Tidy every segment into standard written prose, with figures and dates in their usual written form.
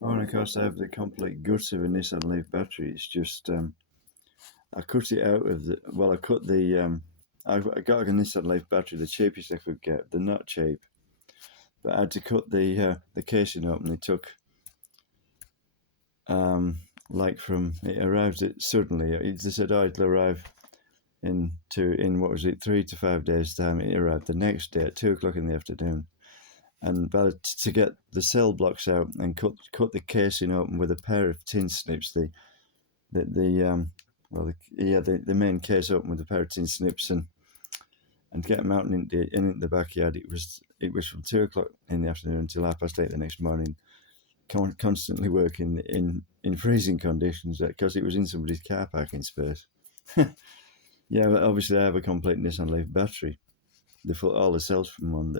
Oh, and of course, I have the complete guts of a Nissan Leaf battery. It's just I cut it out of the. Well, I cut the. I got a Nissan Leaf battery, the cheapest I could get. They're not cheap, but I had to cut the casing open. It took like from it arrived it suddenly. They said, "Oh, it'll arrive in what was it, 3 to 5 days time." It arrived the next day at 2 o'clock in the afternoon, and to get the cell blocks out and cut the casing open with a pair of tin snips. The main case open with a pair of tin snips and get them out in the backyard. It was from 2 o'clock in the afternoon until 8:30 the next morning, constantly working in freezing conditions because it was in somebody's car parking space. Yeah, but obviously I have a complete Nissan Leaf battery. All the cells from one.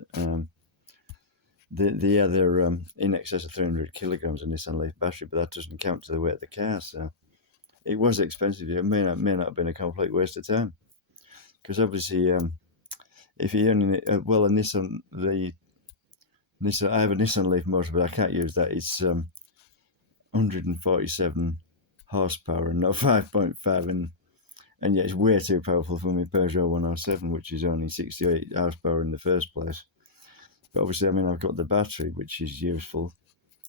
They're in excess of 300 kilograms of Nissan Leaf battery, but that doesn't count to the weight of the car. So it was expensive. It may not have been a complete waste of time, because obviously, if you're only a Nissan, I have a Nissan Leaf motor, but I can't use that. It's 147 horsepower and not 5.5, and yet it's way too powerful for my Peugeot 107, which is only 68 horsepower in the first place. But obviously, I mean, I've got the battery, which is useful.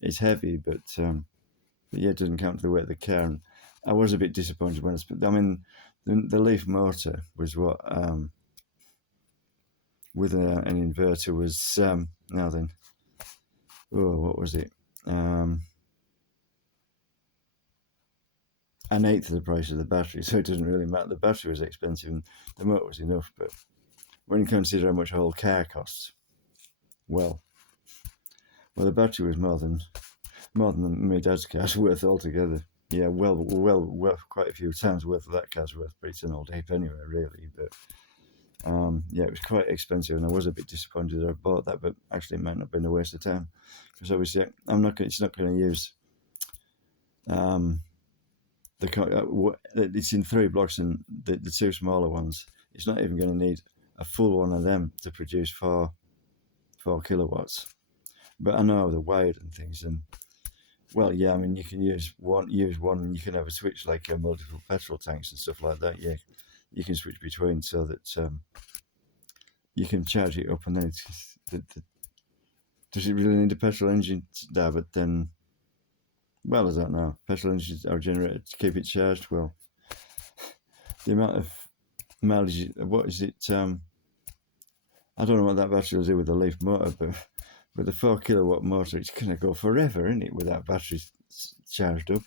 It's heavy, but yeah, it doesn't count to the weight of the car. And I was a bit disappointed when I mean, the Leaf motor was what with an inverter was now then. Oh, what was it? An eighth of the price of the battery, so it doesn't really matter. The battery was expensive and the motor was enough, but when you consider how much a whole car costs, well, the battery was more than my dad's car's worth altogether. Yeah, well, quite a few times worth of that car's worth, but it's an old ape anyway, really. But yeah, it was quite expensive, and I was a bit disappointed that I bought that. But actually, it might not have been a waste of time, because obviously, it's not going to use it's in 3 blocks, and the 2 smaller ones, it's not even going to need a full one of them to produce 4 kilowatts. But I know they're wired and things, and well, yeah, I mean, you can use one, and you can have a switch like multiple petrol tanks and stuff like that. Yeah, you can switch between so that you can charge it up, and then does it really need a petrol engine there? But then, well, I don't know. Petrol engines are generated to keep it charged. Well, the amount of mileage, what is it? I don't know what that battery will do with the Leaf motor, but with a 4 kilowatt motor, it's going to go forever, isn't it, with that battery charged up?